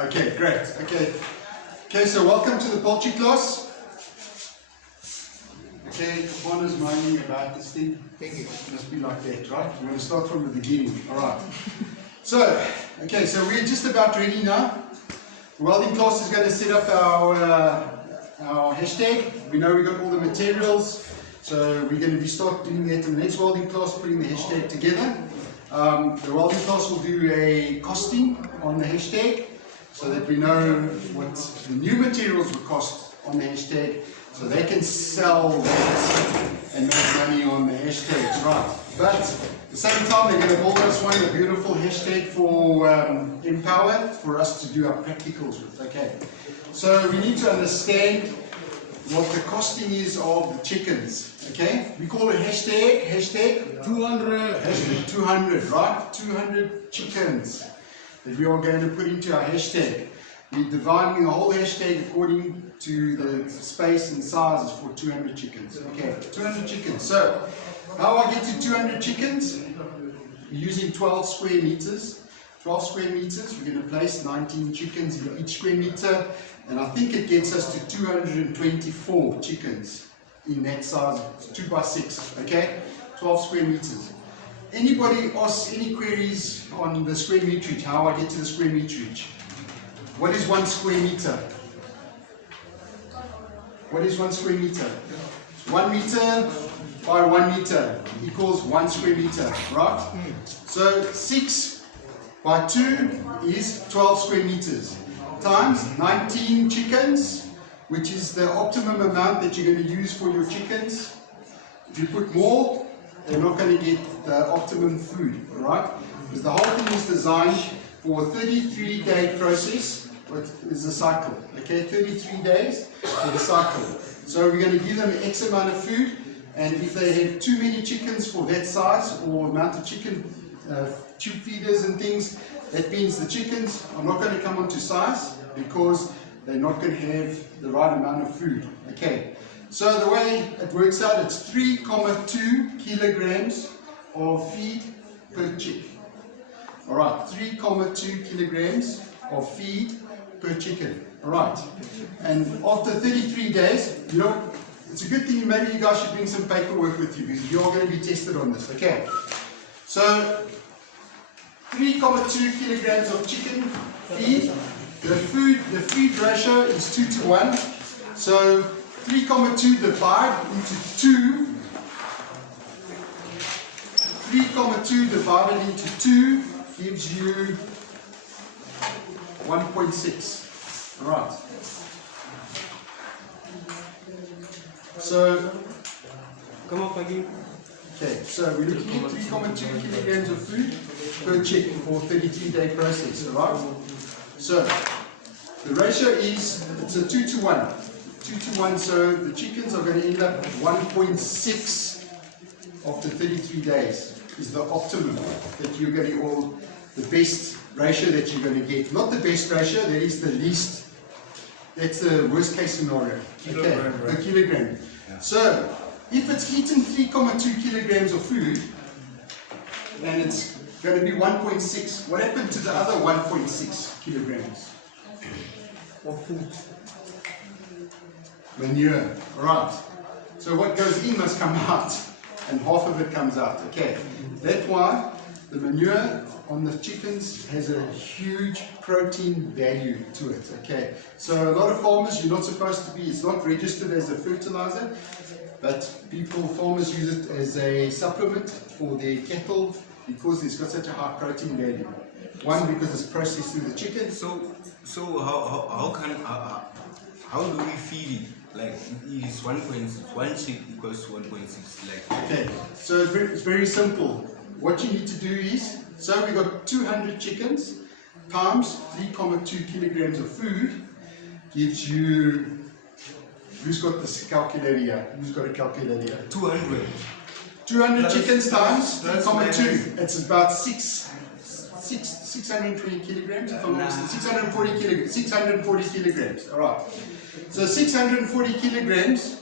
Okay, great. Okay, so welcome to the poultry class. Okay, Kapona's moaning about this thing. Thank you. It must be like that, right? We're going to start from the beginning. Alright. So we're just about ready now. The welding class is going to set up our hashtag. We know we got all the materials, so we're going to start doing that in the next welding class, putting the hashtag together. The welding class will do a costing on the hashtag, so that we know what the new materials will cost on the hashtag, so they can sell that and make money on the hashtags, right? But at the same time, they're going to build us one, a beautiful hashtag for Empower, for us to do our practicals with. Okay, so we need to understand what the costing is of the chickens. Okay, we call it hashtag 200, right? 200 chickens that we are going to put into our hashtag. We're dividing the whole hashtag according to the space and sizes for 200 chickens. Okay, 200 chickens. So, how I get to 200 chickens? We're using 12 square meters. 12 square meters, we're going to place 19 chickens in each square meter, and I think it gets us to 224 chickens in that size, 2 by 6, okay? 12 square meters. Anybody ask any queries on the square meterage, how I get to the square meterage? What is 1 square meter? What is 1 square meter? 1 meter by 1 meter equals 1 square meter, right? So 6 by 2 is 12 square meters times 19 chickens, which is the optimum amount that you're going to use for your chickens. If you put more, they're not going to get the optimum food, right? Because the whole thing is designed for a 33-day process. What is the cycle? Okay, 33 days for the cycle. So we're going to give them X amount of food, and if they have too many chickens for that size or amount of chicken tube feeders and things, that means the chickens are not going to come onto size because they're not going to have the right amount of food. Okay, so the way it works out, it's 3,2 kilograms of feed per chick. Alright, 3,2 kilograms of feed per chicken. Alright, and after 33 days, you know, it's a good thing maybe you guys should bring some paperwork with you because you're going to be tested on this. Okay, so 3,2 kilograms of chicken feed. The feed ratio is 2 to 1. So 3,2 divided into 2. 3,2 divided into 2 gives you 1.6. Right. So come on, Peggy. Okay, so we're looking at 3,2 kilograms of food per chick for 33-day process, alright? So the ratio is, it's a 2 to 1. 2 to 1, so the chickens are going to end up at 1.6 after 33 days is the optimum that you're going to, or the best ratio that you're going to get. Not the best ratio, that is the least, that's the worst case scenario. Okay, per kilogram. Yeah. So if it's eaten 3,2 kilograms of food and it's going to be 1.6, what happened to the other 1.6 kilograms of food? Manure. Alright. So what goes in must come out, and half of it comes out. Okay. That's why the manure on the chickens has a huge protein value to it. Okay. So a lot of farmers, you're not supposed to be, it's not registered as a fertilizer, but farmers use it as a supplement for their cattle because it's got such a high protein value. One, because it's processed through the chicken. So how do we feed it? Like it is 1.6, one chick equals to 1.6. Like okay, so it's very simple. What you need to do is, so we got 200 chickens times 3,2 kilograms of food gives you. Who's got this calculator here? Who's got a calculator here? 200. 200 chickens times 3,2. It's about 620 kilograms. If I'm not mistaken, 640 kilograms. All right. So 640 kilograms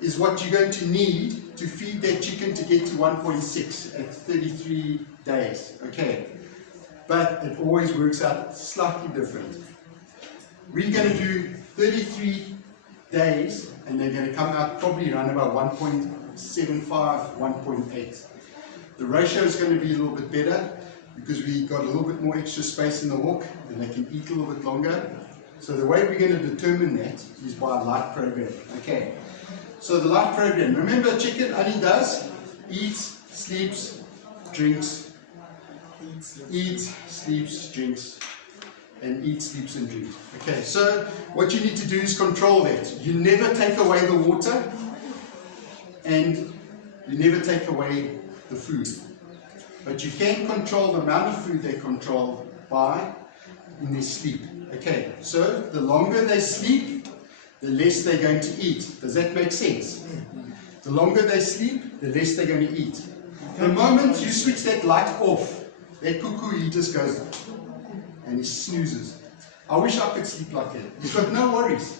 is what you're going to need to feed that chicken to get to 1.6 at 33 days. Okay. But it always works out slightly different. we're going to do 33 days, and they're going to come out probably around about 1.75, 1.8. The ratio is going to be a little bit better because we got a little bit more extra space in the walk, and they can eat a little bit longer. So the way we're going to determine that is by a light program. Okay. So the light program, remember, chicken only does eats, sleeps, drinks, eats, sleeps, drinks, and eats, sleeps, and drinks. Okay, so what you need to do is control that. You never take away the water, and you never take away the food. But you can control the amount of food they control by in their sleep. Okay, so the longer they sleep, the less they're going to eat. Does that make sense? The longer they sleep, the less they're going to eat. The moment you switch that light off, that cuckoo, he just goes and he snoozes. I wish I could sleep like that. He's got no worries.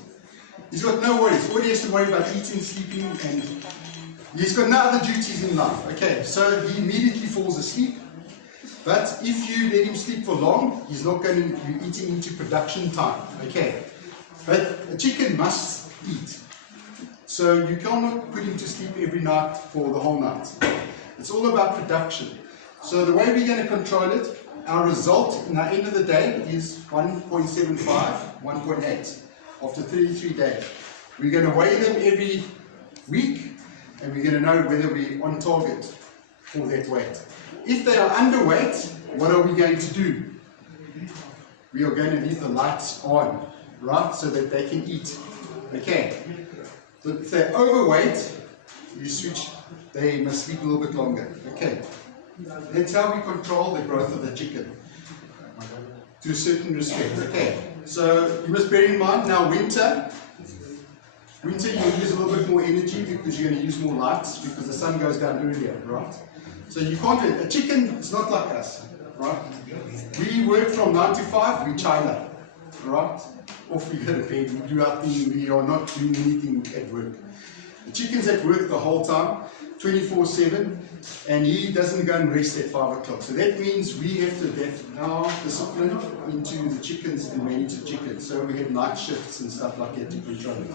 He's got no worries. All he has to worry about eating, sleeping, and he's got no other duties in life. Okay, so he immediately falls asleep. But if you let him sleep for long, he's not going to be eating into production time. Okay, but a chicken must eat. So you cannot put him to sleep every night for the whole night. It's all about production. So the way we're going to control it, our result in the end of the day is 1.75, 1.8 after 33 days. We're going to weigh them every week, and we're going to know whether we're on target for that weight. If they are underweight, what are we going to do? We are going to leave the lights on, right, so that they can eat. Okay. But if they're overweight, you switch, they must sleep a little bit longer. Okay. That's how we control the growth of the chicken, to a certain respect. Okay. So you must bear in mind now winter you'll use a little bit more energy because you're going to use more lights because the sun goes down earlier, right? So you can't do it. A chicken is not like us, right? We work from 9 to 5, we China, right? Off we go to bed, we do our thing, we are not doing anything at work. The chicken's at work the whole time, 24/7, and he doesn't go and rest at 5 o'clock. So that means we have to adapt our discipline into the chickens and manage the chickens. So we have night shifts and stuff like that to control it.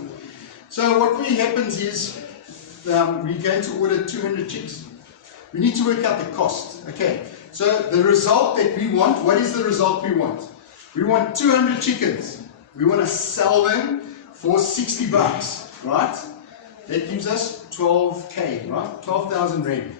So what really happens is we're going to order 200 chicks. We need to work out the cost. Okay, so the result that we want, what is the result we want? We want 200 chickens. We want to sell them for 60 bucks, right? That gives us 12K, right? 12,000 rand.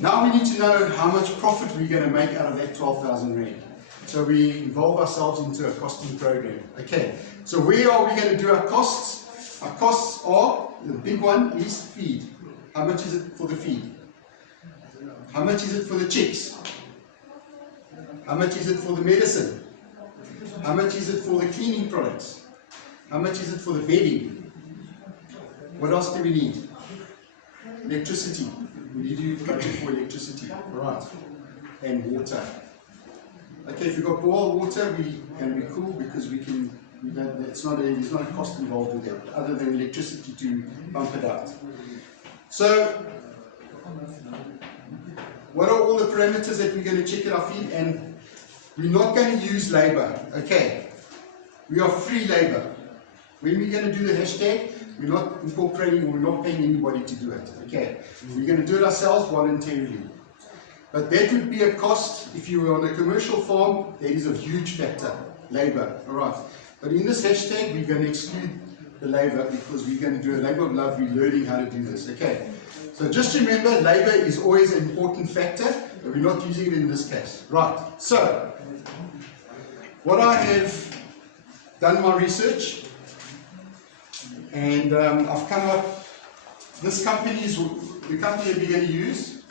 Now we need to know how much profit we're going to make out of that 12,000 rand. So we involve ourselves into a costing program. Okay, so where are we going to do our costs? Our costs are, the big one is feed. How much is it for the feed? How much is it for the chicks? How much is it for the medicine? How much is it for the cleaning products? How much is it for the bedding? What else do we need? Electricity. We need to budget for electricity, right? And water. Okay, if you've got boiled water, we can be cool because we can. There's not a cost involved with that, other than electricity to pump it out. So, what are all the parameters that we're going to check at our feed? And we're not going to use labor. Okay, we are free labor. When we're going to do the hashtag, we're not incorporating or we're not paying anybody to do it. Okay, we're going to do it ourselves voluntarily. But that would be a cost if you were on a commercial farm. That is a huge factor, labor. All right. But in this hashtag, we're going to exclude the labor because we're going to do a labor of love. We're learning how to do this. Okay. So just remember, labor is always an important factor, but we're not using it in this case. Right. So, what I have done my research, and I've come up. This company is the company that we're going to use.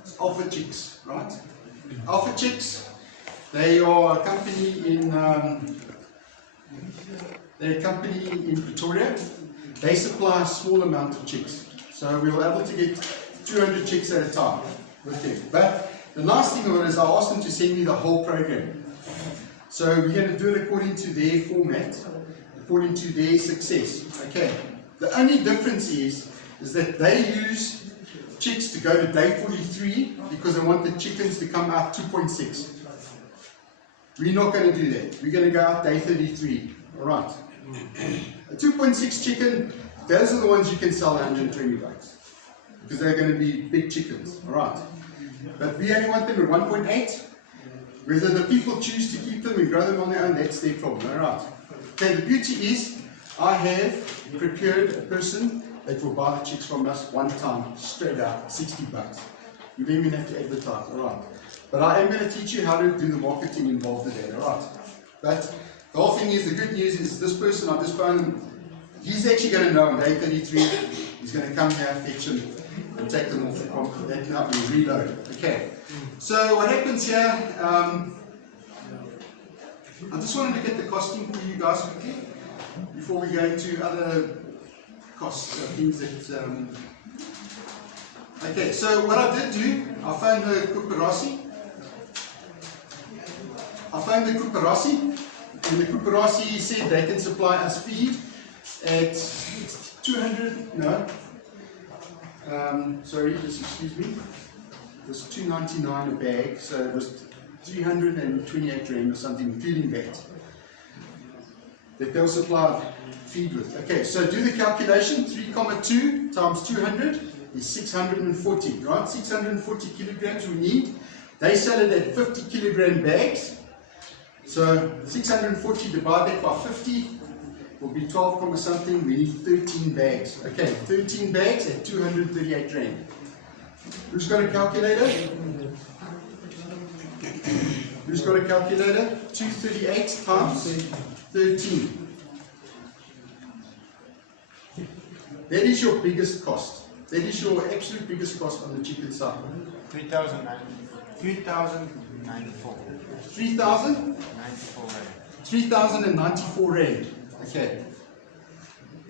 It's Alpha Chicks, right? Alpha Chicks. They are a company in. They're a company in Pretoria. They supply a small amount of chicks. So we were able to get 200 chicks at a time with them. But the nice thing about it is I asked them to send me the whole program. So we're going to do it according to their format, according to their success. Okay. The only difference is that they use chicks to go to day 43 because they want the chickens to come out 2.6. We're not going to do that. We're going to go out day 33. All right. A 2.6 chicken, those are the ones you can sell 120 bucks because they're going to be big chickens. All right. But we only want them at 1.8. Whether the people choose to keep them and grow them on their own, that's their problem. All right. Okay, the beauty is I have prepared a person that will buy the chicks from us one time, straight out, 60 bucks. You don't even have to advertise, all right. But I am going to teach you how to do the marketing involved in that, all right. But the whole thing is, the good news is this person on this phone, he's actually going to know on day 33, he's going to come here, fetch them, and take them off the pump, that now and reload. Okay. So what happens here, I just wanted to get the costing for you guys quickly before we go into other costs, things that. Okay, so what I did do, I found the Kuparasi. And the Kuparasi said they can supply us feed at 200. No. Sorry, just excuse me. It was 2.99 a bag, so it was 328 rand or something, including that they'll supply feed with. Okay, so do the calculation. 3,2 times 200 is 640, right? 640 kilograms we need. They sell it at 50 kilogram bags. So 640 divided by 50 will be 12, something. We need 13 bags. Okay, 13 bags at 238 rand. Who's got a calculator? Who's got a calculator? 238 times 13. That is your biggest cost. That is your absolute biggest cost on the chicken side. 3,094. 3,094 rand. Okay.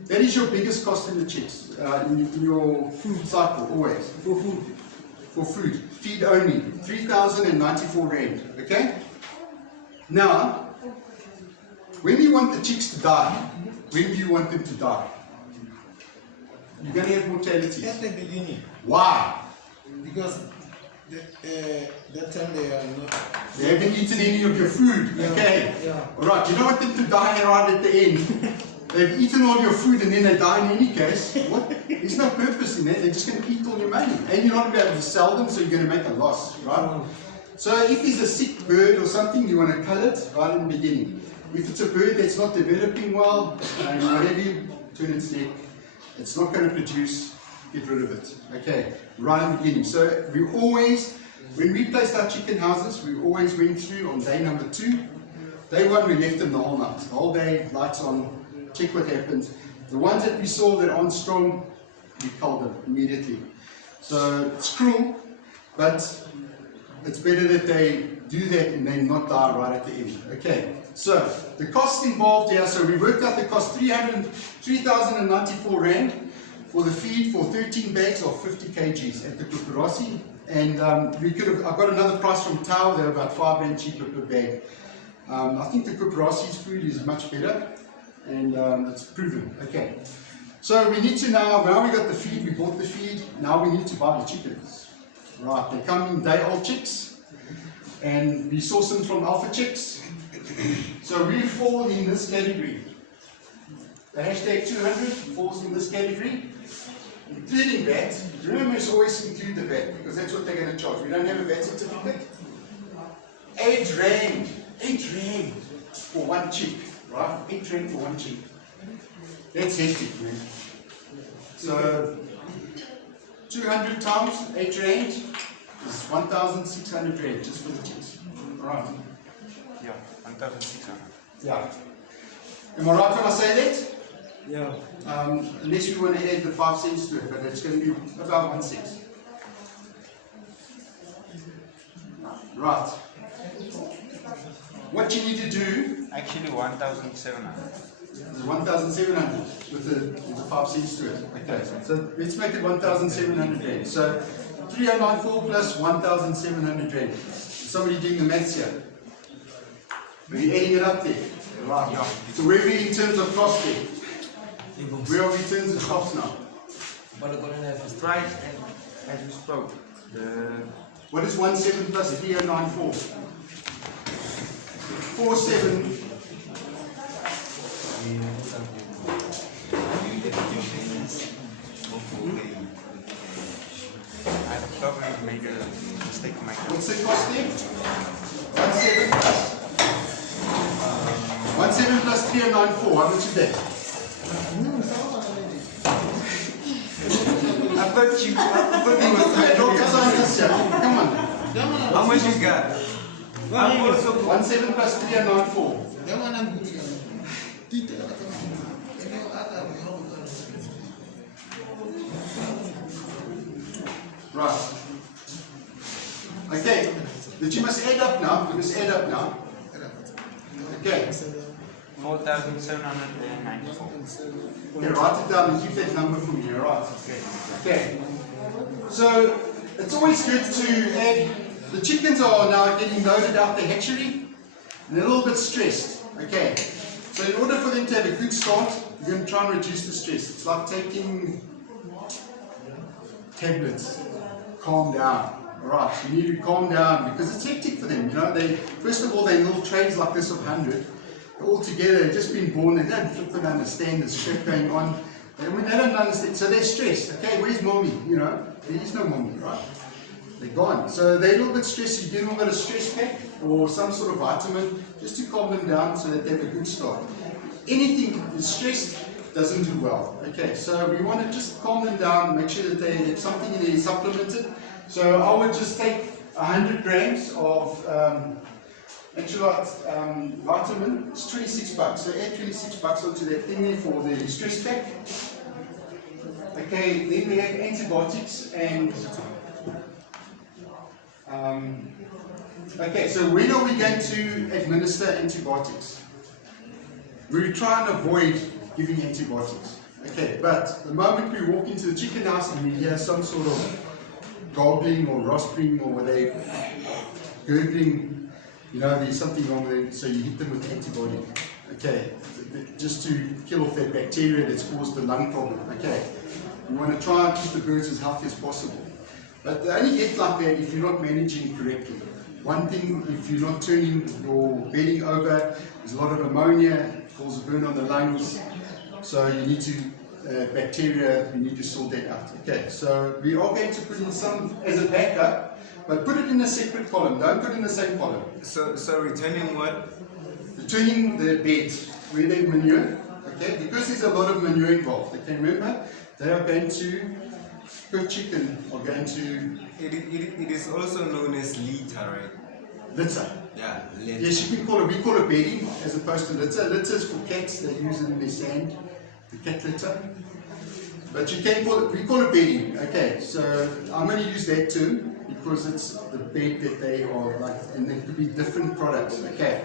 That is your biggest cost in the chicks, in your food cycle, always. For food. For food. Feed only. 3,094 rand. Okay? Now, when you want the chicks to die, when do you want them to die? You're going to have mortality. At the beginning. Why? Because that time they are not. They haven't eaten any of your food. Yeah. Okay? Yeah. Alright, you don't want them to die right at the end. They've eaten all your food and then they die in any case. What? There's no purpose in that. They're just going to eat all your money. And you're not going to be able to sell them, so you're going to make a loss, right? So if it's a sick bird or something, you want to cull it right in the beginning. If it's a bird that's not developing well, whatever you turn its neck, it's not going to produce, get rid of it. Okay, right in the beginning. So we always, when we placed our chicken houses, we always went through on day number 2. Day 1, we left them the whole night. The whole day, lights on, check what happens. The ones that we saw that aren't strong, we culled them immediately. So it's cruel, but it's better that they do that and then not die right at the end. Okay, so the cost involved here, so we worked out the cost 3,094 rand for the feed for 13 bags of 50 kgs at the Kuparasi. And I've got another price from Tau, they're about 5 rand cheaper per bag. I think the Kuparasi's food is much better, and it's proven. Okay, so we need to now we got the feed, we bought the feed, now we need to buy the chickens. Right, they come in day-old chicks, and we source them from alpha chicks. So we fall in this category. The hashtag 200 falls in this category, including VAT. Remember, it's always include the VAT, because that's what they're going to charge. We don't have a VAT certificate. 8 rand. 8 rand for one chick, right? 8 rand for one chick. That's hectic, man. So 200 times 8 rand is 1,600 rand just for the chicks. Right? Yeah, 1,600. Yeah. Am I right when I say that? Yeah. Unless you want to add the 5 cents to it, but it's going to be about 1 cent. Right. What you need to do Actually, 1,700. is 1,700 with the 5 cents to it. Okay, so let's make it 1,700 rand. So 3,094 plus 1,700 rand. Somebody doing the maths here? Are you adding it up there? Right. Yeah. So where are we in terms of cost there? Where are we in terms of cost now? Price as we spoke. What is 17 plus 3,094? 47. I probably made a mistake in my What's the cost there? 17 plus? 17 plus 3094. How much is that? I thought you I don't scientists here. Come on. how much you got? I'm also 17 plus 3094. Right. Okay. But you must add up now. You must add up now. Okay. 4,794. Okay, write it down and keep that number for me, alright? Okay. So it's always good to add. The chickens are now getting loaded out the hatchery and they're a little bit stressed. Okay. So in order for them to have a good start, you're going to try and reduce the stress. It's like taking tablets. Calm down. Alright, you need to calm down because it's hectic for them. You know, first of all, they're in little trays like this of 100. All together, they've just been born, they don't flipping understand the shit going on. I mean, they don't understand, so they're stressed. Okay, where's mommy? You know, there is no mommy, right? They're gone. So they're a little bit stressed. You give them a bit of stress pack or some sort of vitamin just to calm them down so that they have a good start. Anything that's stressed doesn't do well. Okay, so we want to just calm them down, make sure that they have something in there supplemented. So I would just take 100 grams of vitamin. It's 26 bucks. So add 26 bucks onto that thing there for the stress pack. Okay, then we have antibiotics and okay, so when are we going to administer antibiotics? We try and avoid giving antibiotics. Okay, but the moment we walk into the chicken house and we hear some sort of gobbling or rosping or where they gurgling, you know, there's something wrong with them, so you hit them with antibiotic. Okay, just to kill off that bacteria that's caused the lung problem. Okay, you want to try and keep the birds as healthy as possible. But they only get like that if you're not managing correctly. One thing, if you're not turning your bedding over, there's a lot of ammonia, causes a burn on the lungs, so you need to, bacteria, you need to sort that out. Okay, so we are going to put in some as a backup, but put it in a separate column, don't put it in the same column. so returning what? Returning the bed where they manure, okay, because there's a lot of manure involved. Okay, remember, they are going to, per chicken, are going to... It is also known as litter, right? Litter. Yeah, litter. Yes, you can call it, we call it bedding as opposed to litter. Litter is for cats, they use it in their sand, the cat litter. But you can call it, we call it bedding. Okay, so I'm going to use that term because it's the bed that they are like, and there could be different products. Okay,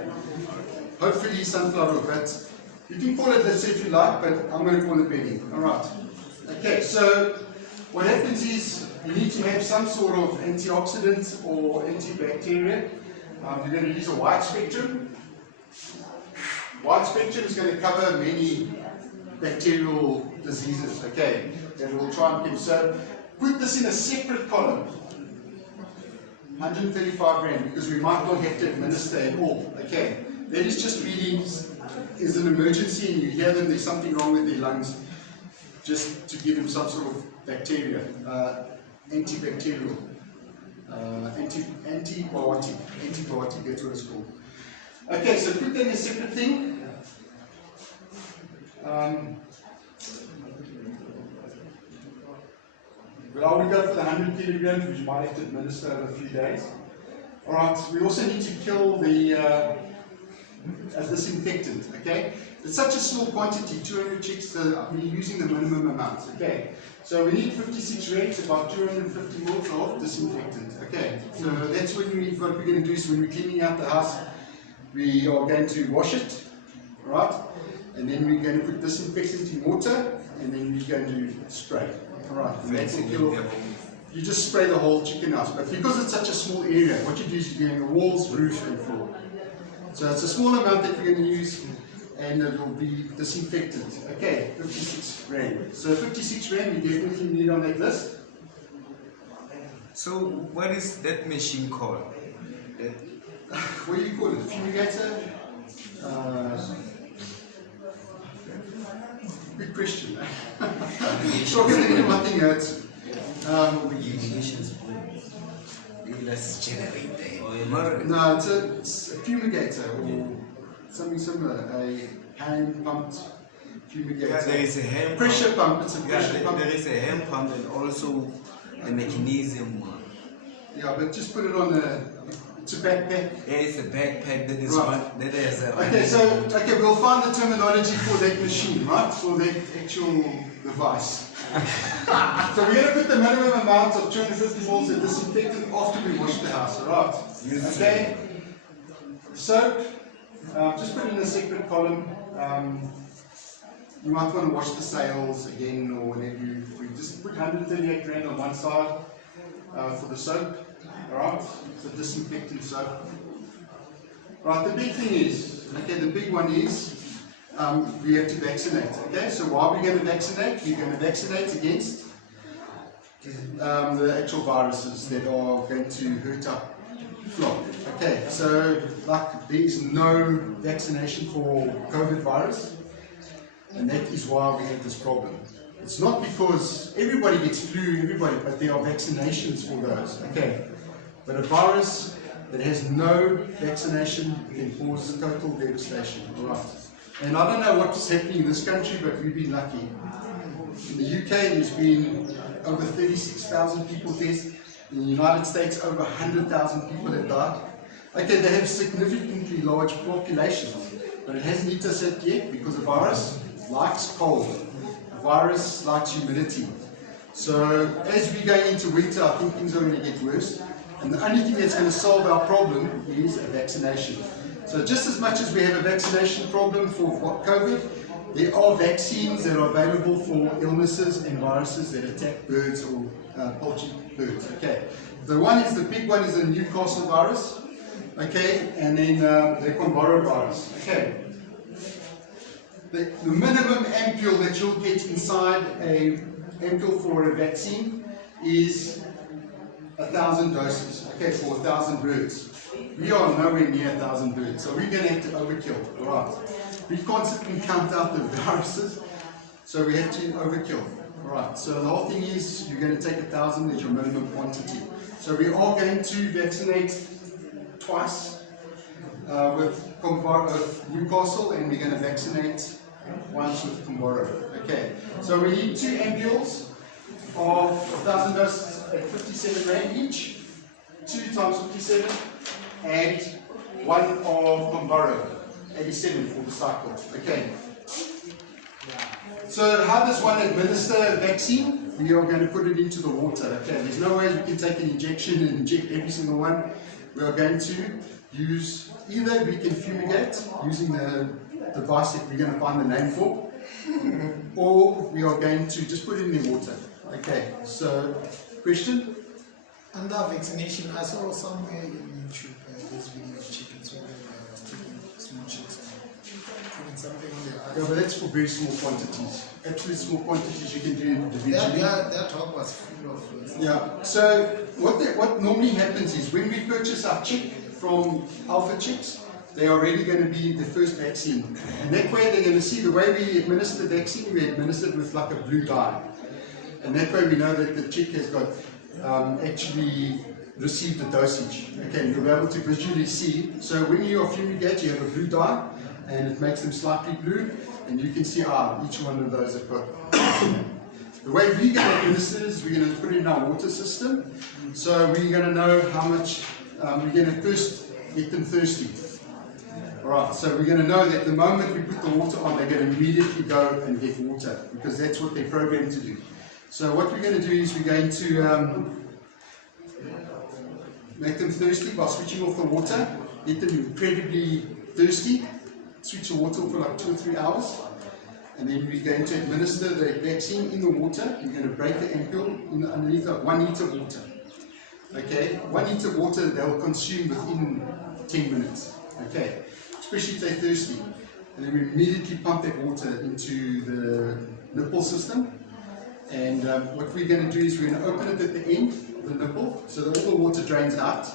hopefully sunflower, but you can call it litter if you like, but I'm going to call it bedding. Alright. Okay, so what happens is you need to have some sort of antioxidant or antibacterial. You're going to use a wide spectrum. Wide spectrum is going to cover many bacterial diseases, okay, that will try and keep. So put this in a separate column, 135 grams, because we might not have to administer at all, okay. That is just really is an emergency and you hear them, there's something wrong with their lungs, just to give them some sort of bacteria, antibacterial, antibiotic, that's what it's called. Okay, so put that in a separate thing. But I would go for the 100 kilograms, which you might have to administer over a few days. Alright, we also need to kill the disinfectant, okay? It's such a small quantity, 200 chicks, so we're using the minimum amount, okay? So we need 56 rags, about 250 ml of disinfectant, okay? So that's what we're going to do. So when we're cleaning out the house, we are going to wash it, right? And then we're going to put disinfectant in water, and then we're going to spray, alright? And that's a kill. You just spray the whole chicken house, but because it's such a small area, what you do is you're doing the walls, roof, and floor. So it's a small amount that we're going to use, and it will be disinfectant. Okay, 56 rand. So 56 rand you definitely need on that list. So what is that machine called? what do you call it? Fumigator? Good question. Sure, getting my thing hurts. No, it's a fumigator or something similar. A hand pumped fumigator. Yeah, there is a hand pressure pump. pump. It's a pressure pump. There is a hand pump and also a magnesium one. Yeah, but just put it on it's a backpack. Yeah, it's a backpack that is Right. one that has a Okay, we'll find the terminology for that machine, right? For that actual device. So we're going to put the minimum amount of 250 ml of disinfectant after we wash the house, alright? Okay. Soap, just put it in a separate column. You might want to wash the sails again or whatever. We just put 138 Rand on one side for the soap. Alright, it's a disinfectant soap. Right, the big thing is, okay, the big one is we have to vaccinate. Okay, so why are we going to vaccinate? We're going to vaccinate against the actual viruses that are going to hurt our flock. Okay, so like there is no vaccination for COVID virus, and that is why we have this problem. It's not because everybody gets flu, but there are vaccinations for those. Okay, but a virus that has no vaccination can cause total devastation. All right. And I don't know what's happening in this country, but we've been lucky. In the UK, there's been over 36,000 people dead. In the United States, over 100,000 people have died. Okay, they have significantly large populations, but it hasn't hit us yet because the virus likes cold. The virus likes humidity. So as we're going into winter, I think things are going to get worse. And the only thing that's going to solve our problem is a vaccination. So just as much as we have a vaccination problem for COVID, there are vaccines that are available for illnesses and viruses that attack birds or poultry birds. Okay, the big one is the Newcastle virus. Okay, and then the Comboro virus. Okay, the minimum ampule that you'll get inside a ampule for a vaccine is 1,000 doses. Okay, for 1,000 birds. We are nowhere near 1,000 birds, so we're going to have to overkill. All right. We constantly count out the viruses, so we have to overkill. All right. So the whole thing is you're going to take 1,000 as your minimum quantity. So we are going to vaccinate twice with Newcastle, and we're going to vaccinate once with Comboro. Okay. So we need 2 ampules of 1,000 doses at 57 Rand each, 2 times 57, and 1 of Comboro, 87 for the cycle. Okay. So how does one administer a vaccine? We are going to put it into the water. Okay. There's no way we can take an injection and inject every single one. We are going to use, either we can fumigate using the device that we're going to find the name for, or we are going to just put it in the water. Okay, so, question? Under vaccination, I saw somewhere in YouTube this video of chickens where they were taking small chicks and putting something on their eyes. Yeah, but that's for very small quantities. Absolute small quantities you can do individually. That talk was full of... Yeah, so what normally happens is when we purchase our chick from Alpha Chicks, they are already going to be the first vaccine. And that way they're going to see the way we administer the vaccine, we administer it with like a blue dye. And that way we know that the chick has got actually received the dosage. Okay, you'll be able to visually see. So when you are fumigate, you have a blue dye, and it makes them slightly blue, and you can see each one of those have got. The way we're going to administer is we're going to put it in our water system. So we're going to know how much we're going to first get them thirsty. Alright, so we're going to know that the moment we put the water on, they're going to immediately go and get water, because that's what they're programmed to do. So what we're going to do is we're going to make them thirsty by switching off the water, get them incredibly thirsty, switch the water off for like 2 or 3 hours, and then we're going to administer the vaccine in the water. We're going to break the ampule underneath 1 litre of water. Okay, 1 litre of water they'll consume within 10 minutes. Okay, especially if they're thirsty. And then we immediately pump that water into the nipple system. And what we're going to do is we're going to open it at the end of the nipple so that all the water drains out.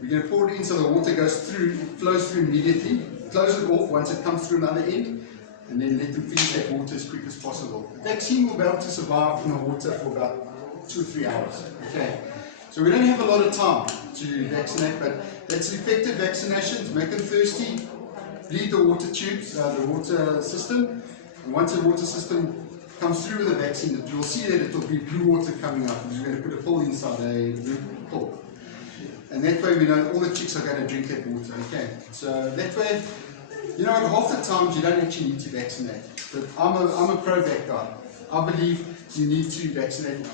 We're going to pour it in so the water goes through, it flows through immediately. Close it off once it comes through another end, and then let them finish that water as quick as possible. The vaccine will be able to survive in the water for about 2 or 3 hours. Okay, so we don't have a lot of time to vaccinate, but that's effective vaccinations. Make them thirsty, bleed the water tubes, the water system, and once the water system comes through with the vaccine, you'll see that it will be blue water coming out, because we're going to put a pill inside a blue pill. And that way we know all the chicks are going to drink that water, okay? So that way, you know, half the times you don't actually need to vaccinate. But I'm a pro-vac guy. I believe you need to vaccinate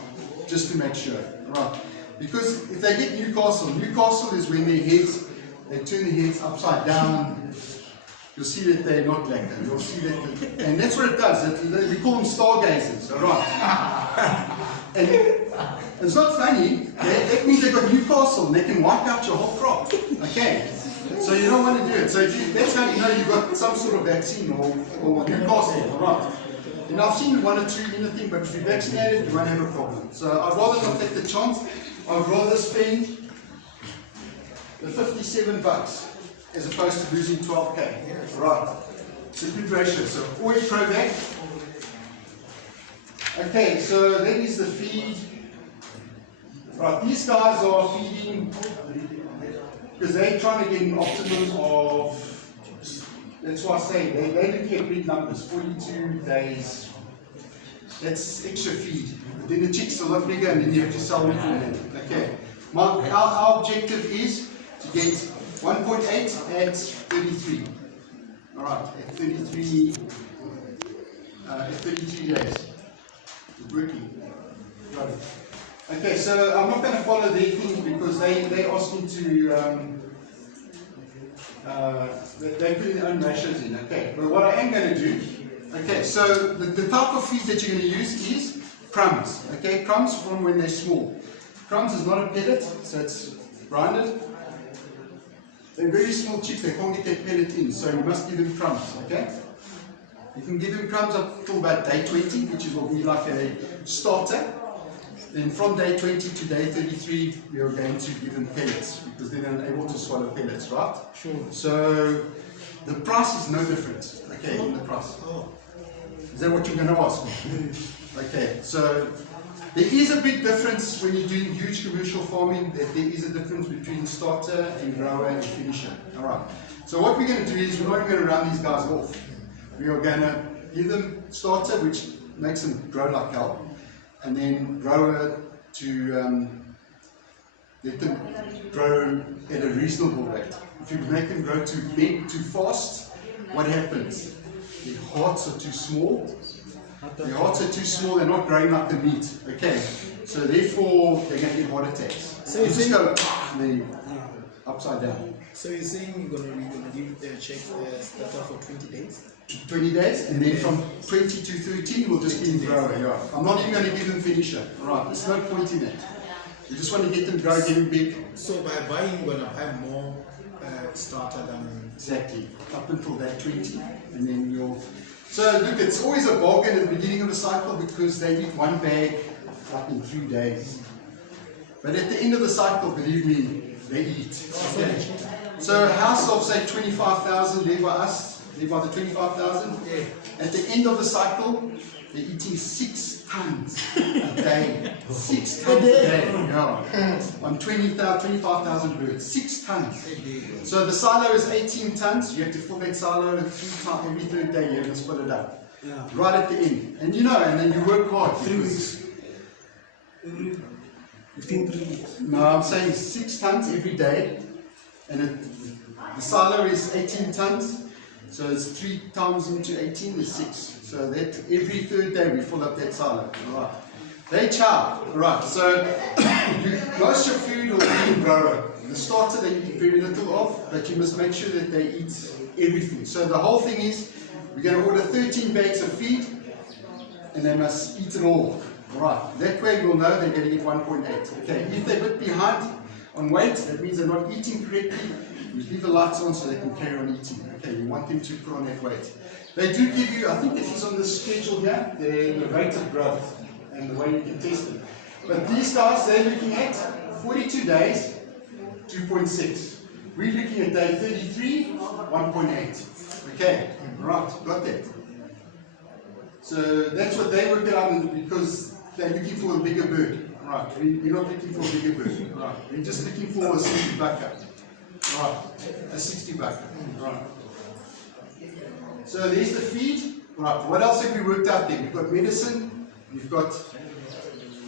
just to make sure, right? Because if they get Newcastle is when their heads, they turn their heads upside down. You'll see that they're not lacking. You'll see that, and that's what it does. We call them stargazers, all right? And it's not funny. That means they've got Newcastle and they can wipe out your whole crop. Okay, so you don't want to do it. So if that's how you know you've got some sort of vaccine or Newcastle, all right? And I've seen 1 or 2 in the thing, but if you're vaccinated, you won't have a problem. So I'd rather not take the chance. I'd rather spend the 57 bucks as opposed to losing 12k. Right. It's a good ratio. So always pro-vac. Okay, so that is the feed. Right, these guys are feeding because they're trying to get an optimum of, that's why I say they look at big numbers, 42 days. That's extra feed. But then the chicks are a lot bigger and then you have to sell them for them. Okay. Our objective is to get 1.8 at 33. Alright, at 33 days. It's working. Got it. Okay, so I'm not going to follow their things because they asked me to, they put in their own ratios in. Okay, but what I am going to do, okay, so the type of feed that you're going to use is crumbs. Okay, crumbs from when they're small. Crumbs is not a pellet, so it's branded. They're very small chicks, they can't get their pellet in, so you must give them crumbs, okay? You can give them crumbs up till about day 20, which will be like a starter. Then from day 20 to day 33, we are going to give them pellets, because then they're able to swallow pellets, right? Sure. So the price is no different, okay, in the price. Is that what you're going to ask me? Okay, so there is a big difference when you're doing huge commercial farming, that there is a difference between starter and grower and finisher. Alright, so what we're going to do is we're not even going to round these guys off. We are going to give them starter, which makes them grow like hell, and then grower to let them grow at a reasonable rate. If you make them grow too big, too fast, what happens? Their hearts are too small. Their hearts are too small, they're not growing like the meat. Okay, so therefore they're going to get heart attacks. So you just go and then upside down. So you're saying you're going to give the check starter for 20 days? 20 days, and then from 20 to 13 we'll just give them grower. Yeah. I'm not even going to give them finisher. Right, there's no point in it. You just want to get them grow, get them big. So by buying, you're going to buy more starter than... Exactly, up until that 20, and then you'll... So look, it's always a bargain at the beginning of the cycle because they eat one bag like in 3 days. But at the end of the cycle, believe me, they eat. Okay. So a house of say 25,000 led by us, led by the 25,000, at the end of the cycle, they're eating 6 tons a day. 6 tons a day. Yeah. On 25,000 birds. 6 tons. So the silo is 18 tons. You have to fill that silo 3 times every 3rd day. You have to split it up. Yeah. Right at the end. And you know, and then you work hard. 3 weeks. 15 3 weeks. No, I'm saying 6 tons every day. And the silo is 18 tons. So it's 3 times into 18 is 6. So that every 3rd day we fill up that silo. Alright. They chow. Alright, so most your food will be in grower. The starter they eat very little of, but you must make sure that they eat everything. So the whole thing is we're going to order 13 bags of feed and they must eat it all. Alright, that way we'll know they're going to get 1.8. Okay, if they're a bit behind on weight, that means they're not eating correctly. We leave the lights on so they can carry on eating. Okay, you want them to put on that weight. They do give you, I think it is on the schedule here, the rate of growth and the way you can test it. But these guys, they're looking at 42 days 2.6. We're looking at day 33, 1.8. Okay, right, got that. So that's what they worked out because they're looking for a bigger bird. Right, we're not looking for a bigger bird. Right, we're just looking for a 60 bucker. Right, a 60 bucker. Right. So there's the feed. Right, what else have we worked out there? We've got medicine, we've got...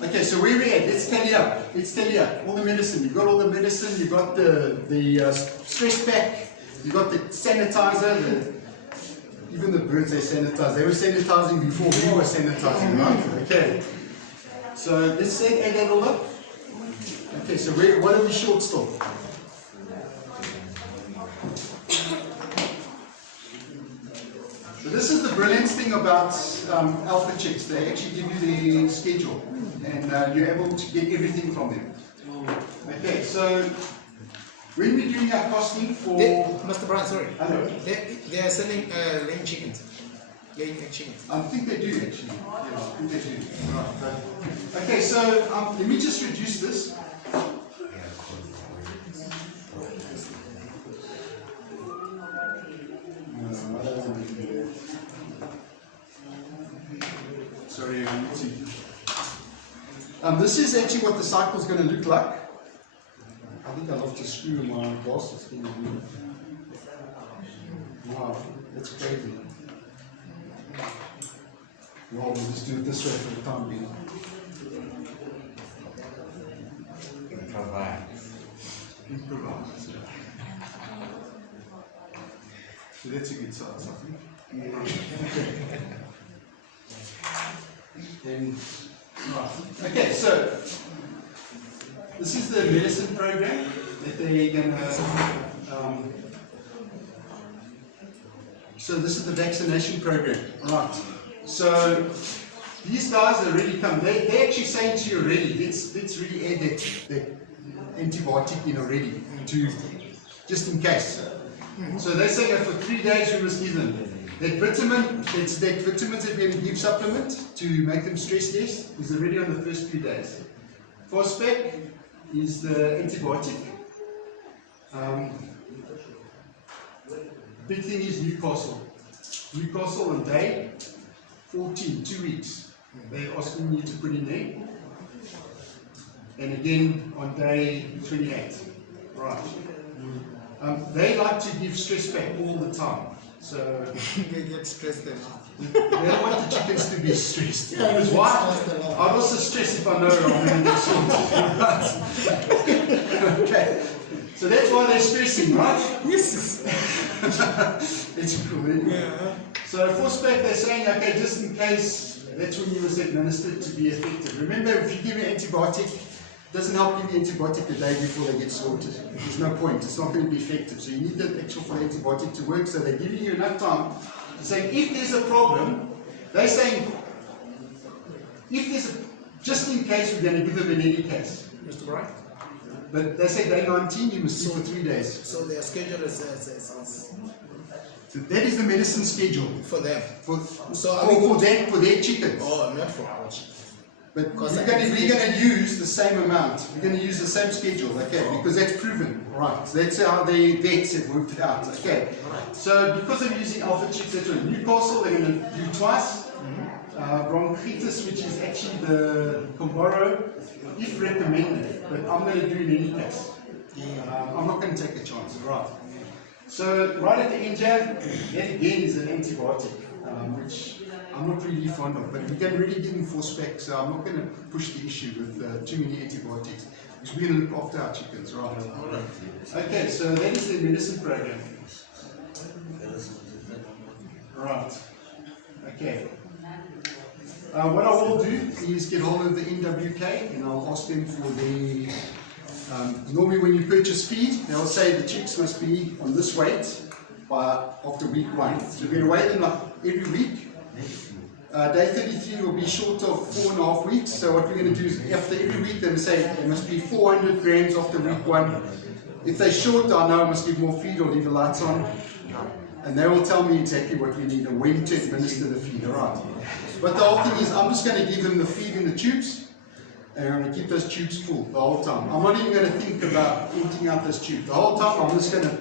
Okay, so where we at? Let's tally up. Let's tally up. All the medicine. You've got all the medicine, you've got the stress pack, you've got the sanitizer, even the birds they sanitize. They were sanitizing before we were sanitizing, right? Okay. So let's add that all up. Okay, so what are we short still? So this is the brilliant thing about alpha chicks. They actually give you the schedule and you're able to get everything from them. Okay, so when we're doing our costing for... Mr. Brian, sorry. Hello. They are selling laying chickens. Laying chickens. I think they do actually. Yeah, I think they do. Right. Okay, so let me just reduce this. Sorry, I need to. This is actually what the cycle is going to look like. I think I'll have to screw my glasses. Wow, that's crazy. Well, we'll just do it this way for the time being. Improvise. So that's a good size, I think. And, right. Okay, so this is the medicine program that they're going to. So this is the vaccination program, right? So these guys are really come. They're actually saying to you already, let's really add that antibiotic in already to just in case. So they say that for 3 days we must give them that vitamin. It's that vitamins that we're going to give supplement to make them stress less is already on the first 3 days. Phosphate is the antibiotic. Big thing is Newcastle. Newcastle on day 14, 2 weeks. They're asking you to put in there. And again on day 28. Right. They like to give stress pack all the time. So They get stressed then. they don't want the chickens to be stressed. Yeah, it's Why? stressed a lot. I'm also stressed if I know I'm going to get sorted. Okay. So that's why they're stressing, right? Yes. It's cool, isn't it? Yeah. So phosphate, they're saying, okay, just in case, that's when you must administer it to be effective. Remember, if you give an antibiotic, it doesn't help give the antibiotic the day before they get slaughtered. There's no point, it's not going to be effective. So you need the actual antibiotic to work, so they're giving you enough time to say, if there's a problem, they're saying, if there's a, just in case, we're going to give them in any case. Mr. Brian? But they say day 19, you must see for 3 days. So their schedule is So that is the medicine schedule. for them. For, So for their chickens. Oh, not for our chickens. But Because we're going to use the same amount. We're going to use the same schedule, okay? Because that's proven, right? So that's how the vets have worked it out, okay? So because I'm using alpha chicks, that's right. Newcastle, they're going to do twice. Bronchitis, which is actually the Comboro, if recommended, but I'm going to do it in any case. I'm not going to take a chance, right? So right at the end here, that again is an antibiotic, which I'm not really fond of, but we can really give them force back, so I'm not going to push the issue with too many antibiotics, because we're going to look after our chickens, right? Okay, so that is the medicine program. Right. Okay. What I will do is get hold of the NWK and I'll ask them for the, normally when you purchase feed, they'll say the chicks must be on this weight after week 1. So we're going to weigh them like every week. Day 33 will be short of 4.5 weeks, so what we're going to do is after every week they say they must be 400 grams after week 1. If they're short, I know I must give more feed or leave the lights on. And they will tell me exactly what we need and when to administer the feed, alright. But the whole thing is, I'm just going to give them the feed in the tubes. And I'm going to keep those tubes full the whole time. I'm not even going to think about emptying out those tubes. The whole time I'm just going to,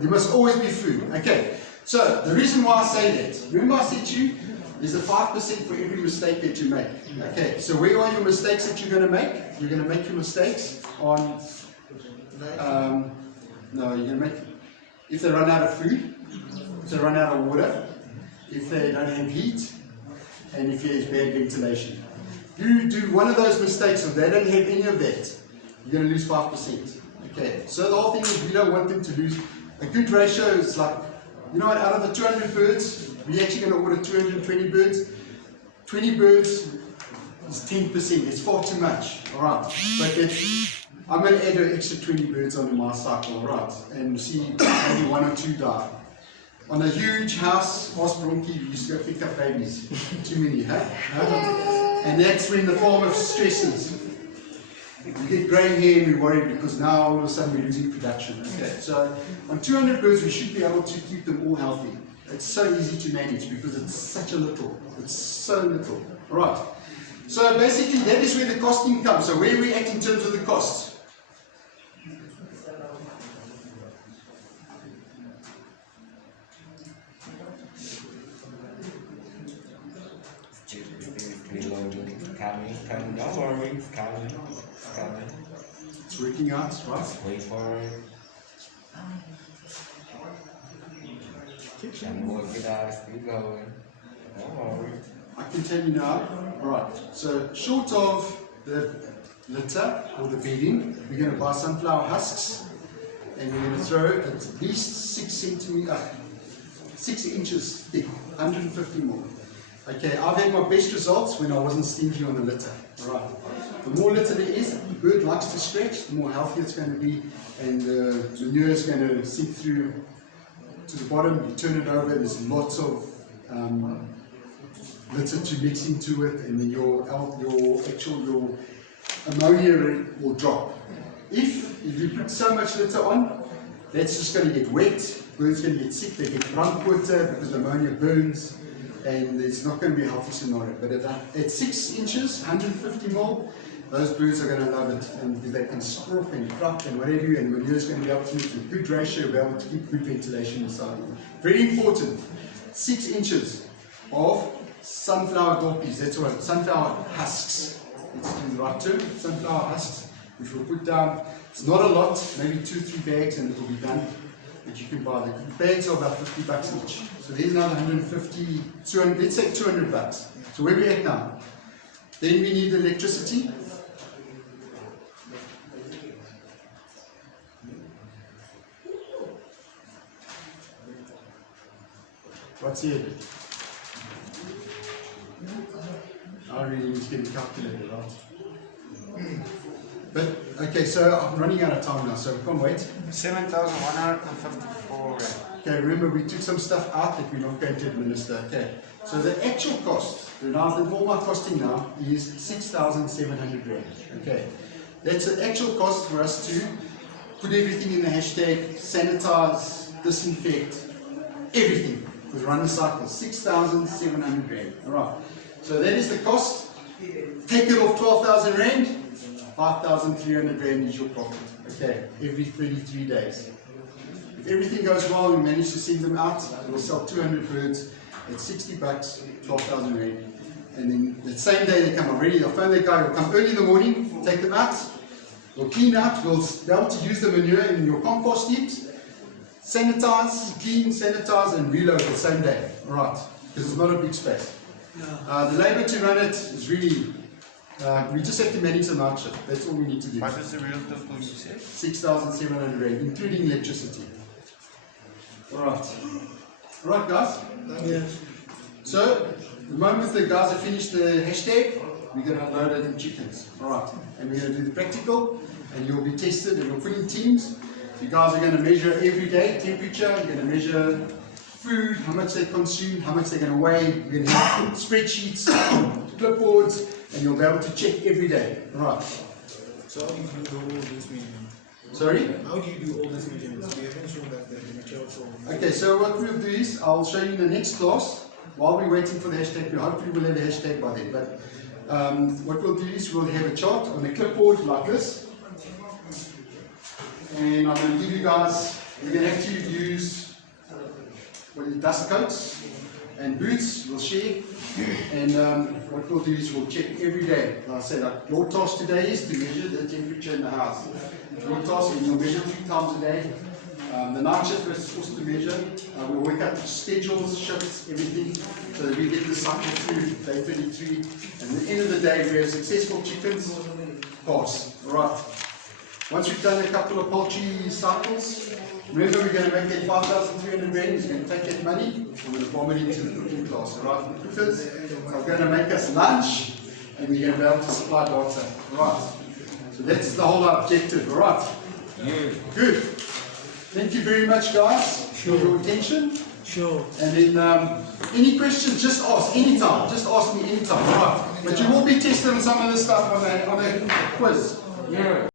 there must always be food. Okay, so the reason why I say that, remember I said to you, there's a 5% for every mistake that you make. Okay, so where are your mistakes that you're going to make? You're going to make your mistakes on, no, you're going to make, if they run out of food, if they run out of water, if they don't have heat, and if there's bad ventilation. You do one of those mistakes, if they don't have any of that, you're going to lose 5%. Okay, so the whole thing is we don't want them to lose. A good ratio is like, you know what, out of the 200 birds, we're actually going to order 220 birds. 20 birds is 10%, it's far too much, alright. But I'm going to add an extra 20 birds onto my cycle, alright, and see maybe 1 or 2 die. On a huge house, ask Bronchi, we used to go pick up babies. Too many, huh? And that's when the farmer stresses. You get grey hair and we're worried because now all of a sudden we're losing production. Okay, so on 200 birds we should be able to keep them all healthy. It's so easy to manage because it's such a little. It's so little. Alright. So basically that is where the costing comes. So where are we at in terms of the costs? Coming, don't worry, it's coming. It's working out, right? Wait for it. And work it out, still going. Don't worry. I can tell you now. Alright, so short of the litter or the bedding, we're going to buy sunflower husks and we're going to throw at least 6 inches thick, 150 more. Okay, I've had my best results when I wasn't stingy on the litter. Right. The more litter there is, the bird likes to stretch, the more healthy it's going to be, and the manure is going to sink through to the bottom. You turn it over, there's lots of litter to mix into it, and then your ammonia will drop. If you put so much litter on, that's just going to get wet, birds going to get sick, they get brandwater because the ammonia burns. And it's not going to be a healthy scenario. But at 6 inches, 150 mil, those birds are going to love it. And they can scrap and cluck and whatever, and the manure is going to be able to make a good ratio, be able to keep good ventilation inside. Very important. 6 inches of sunflower dorpies, that's what, sunflower husks. Let's do the right term, sunflower husks, which we'll put down. It's not a lot, maybe 2-3 bags and it will be done. But you can buy the bags are about $50 each. So there's another 150, 200, let's say $200. So where are we at now? Then we need electricity. What's here? I really need to get a calculator, right? But, okay, so I'm running out of time now, so we can't wait. 7,154 rand. Okay, remember we took some stuff out that we're not going to administer. Okay, so the actual cost, now the normal costing now is 6,700 rand. Okay, that's the actual cost for us to put everything in the hashtag, sanitize, disinfect, everything. We run the cycle, 6,700 rand. Alright, so that is the cost. Take it off 12,000 rand, 5,300 rand is your profit. Okay, every 33 days. If everything goes well, we manage to send them out, we'll sell 200 birds at $60, 12,000 rand. And then the same day they come already, I'll phone the guy, we'll come early in the morning, take them out, we'll clean out, we'll be able to use the manure in your compost heaps, sanitize, clean, sanitize, and reload the same day. Alright, because it's not a big space. The labour to run it is really, we just have to manage the night shift. That's all we need to do. What is the real total you said? 6,700 rand, including electricity. Alright. Alright, guys? Yes. So, the moment the guys have finished the hashtag, we're going to unload it in chickens. Alright. And we're going to do the practical, and you'll be tested, and you'll put in teams. You guys are going to measure every day temperature, you're going to measure food, how much they consume, how much they're going to weigh. You're going to have spreadsheets, clipboards, and you'll be able to check every day. Right. So how do you do all this measurement? Sorry? How do you do all this measurements? We haven't shown that the material for... Okay, so what we'll do is, I'll show you in the next class, while we're waiting for the hashtag, hopefully we'll have a hashtag by then, but what we'll do is we'll have a chart on a clipboard like this. And I'm going to give you guys, you're going to have to use dust coats and boots, we'll share. And what we'll do is we'll check every day. Like I said, your task today is to measure the temperature in the house. Your task is you'll measure 3 times a day. The night shift is supposed to measure. We'll work out schedules, shifts, everything, so that we get the cycle through day 33. And at the end of the day, if we have successful chickens, pass. Alright. Once we've done a couple of poultry cycles, remember we're going to make that 5,300 rand. We're going to take that money, we're going to bomb it into the cooking class. Alright, the cookers are going to make us lunch, and we're going to be able to supply data. Alright. So that's the whole objective. Alright. Yeah. Good. Thank you very much, guys, for your attention. Sure. And then any questions, just ask anytime. Just ask me anytime. Alright. But you will be tested on some of this stuff on a quiz. Yeah.